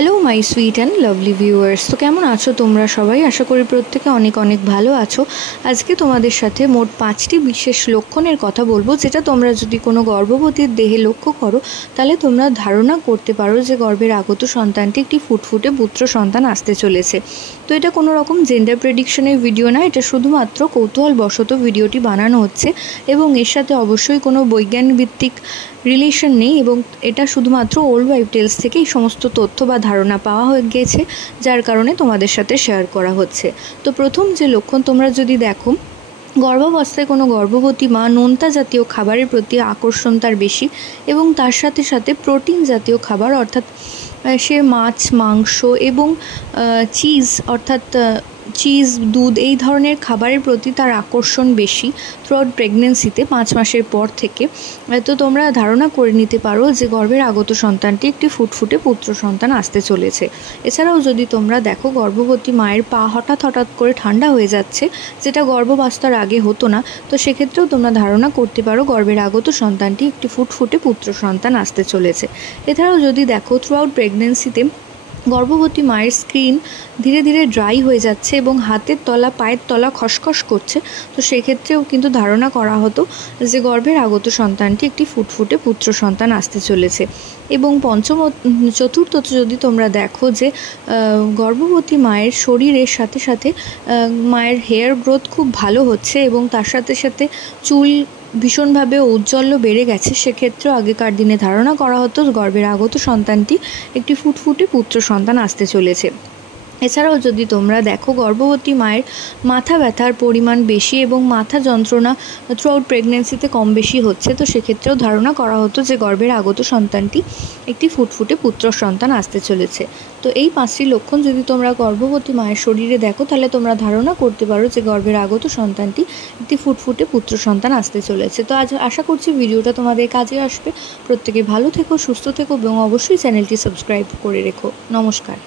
Hello my sweet and lovely viewers. তো কেমন আছো তোমরা সবাই? আশা করি প্রত্যেকে অনেক অনেক ভালো আছো। আজকে তোমাদের সাথে মোট 5টি বিশেষ লক্ষণের কথা বলবো, যেটা তোমরা যদি কোনো গর্ভবতীর দেহে লক্ষ্য করো তাহলে তোমরা ধারণা করতে পারো যে গর্ভের আগত সন্তানটি একটি ফুটফুটে পুত্র সন্তান আসতে চলেছে। তো এটা কোনো রকম জেন্ডার প্রেডিকশনের ভিডিও না, এটা শুধুমাত্র কৌতূহলবশত ভিডিওটি বানানো হচ্ছে এবং এর সাথে অবশ্যই কোনো বৈজ্ঞানিক ভিত্তিক রিলেশন নেই এবং এটা শুধুমাত্র ওল্ড ওয়াইফ টেলস থেকে এই সমস্ত তথ্য বা ধারণা পাওয়া হয়ে গিয়েছে, যার কারণে তোমাদের সাথে শেয়ার করা হচ্ছে। তো প্রথম যে লক্ষণ তোমরা যদি দেখো, গর্ভাবস্থায় কোনো গর্ভবতী মা নোনতা জাতীয় খাবারের প্রতি আকর্ষণ তার বেশি এবং তার সাথে সাথে প্রোটিন জাতীয় খাবার অর্থাৎ সে মাছ, মাংস এবং চিজ অর্থাৎ চিজ, দুধ এই ধরনের খাবারের প্রতি তার আকর্ষণ বেশি থ্রুআউট প্রেগনেন্সিতে 5 মাসের পর থেকে। তো তোমরা ধারণা করে নিতে পারো যে গর্ভের আগত সন্তানটি একটি ফুটফুটে পুত্র সন্তান আসতে চলেছে। এছাড়াও যদি তোমরা দেখো গর্ভবতী মায়ের পা হঠাৎ করে ঠান্ডা হয়ে যাচ্ছে, যেটা গর্ভাবস্থার আগে হতো না, তো সেক্ষেত্রেও তোমরা ধারণা করতে পারো গর্ভের আগত সন্তানটি একটি ফুটফুটে পুত্র সন্তান আসতে চলেছে। এছাড়াও যদি দেখো থ্রুআউট প্রেগনেন্সিতে গর্ভবতী মায়ের স্কিন ধীরে ধীরে ড্রাই হয়ে যাচ্ছে এবং হাতের তলা, পায়ের তলা খসখস করছে, তো সেক্ষেত্রেও কিন্তু ধারণা করা হতো যে গর্ভের আগত সন্তানটি একটি ফুটফুটে পুত্র সন্তান আসতে চলেছে। এবং চতুর্থত যদি তোমরা দেখো যে গর্ভবতী মায়ের শরীরের সাথে সাথে মায়ের হেয়ার গ্রোথ খুব ভালো হচ্ছে এবং তার সাথে সাথে চুল ভীষণভাবে ঔজ্জ্বল্য বেড়ে গেছে, সেক্ষেত্রেও আগেকার দিনে ধারণা করা হতো গর্ভের আগত সন্তানটি একটি ফুটফুটে পুত্র সন্তান আসতে চলেছে। এছাড়াও যদি তোমরা দেখো গর্ভবতী মায়ের মাথা ব্যথার পরিমাণ বেশি এবং মাথা যন্ত্রণা থ্রুআউট প্রেগনেন্সিতে কম বেশি হচ্ছে, তো সেক্ষেত্রেও ধারণা করা হতো যে গর্ভের আগত সন্তানটি একটি ফুটফুটে পুত্র সন্তান আসতে চলেছে। তো এই 5টি লক্ষণ যদি তোমরা গর্ভবতী মায়ের শরীরে দেখো তাহলে তোমরা ধারণা করতে পারো যে গর্ভের আগত সন্তানটি একটি ফুটফুটে পুত্র সন্তান আসতে চলেছে। তো আজ আশা করছি ভিডিওটা তোমাদের কাজে আসবে। প্রত্যেকে ভালো থেকো, সুস্থ থেকো এবং অবশ্যই চ্যানেলটি সাবস্ক্রাইব করে রেখো। নমস্কার।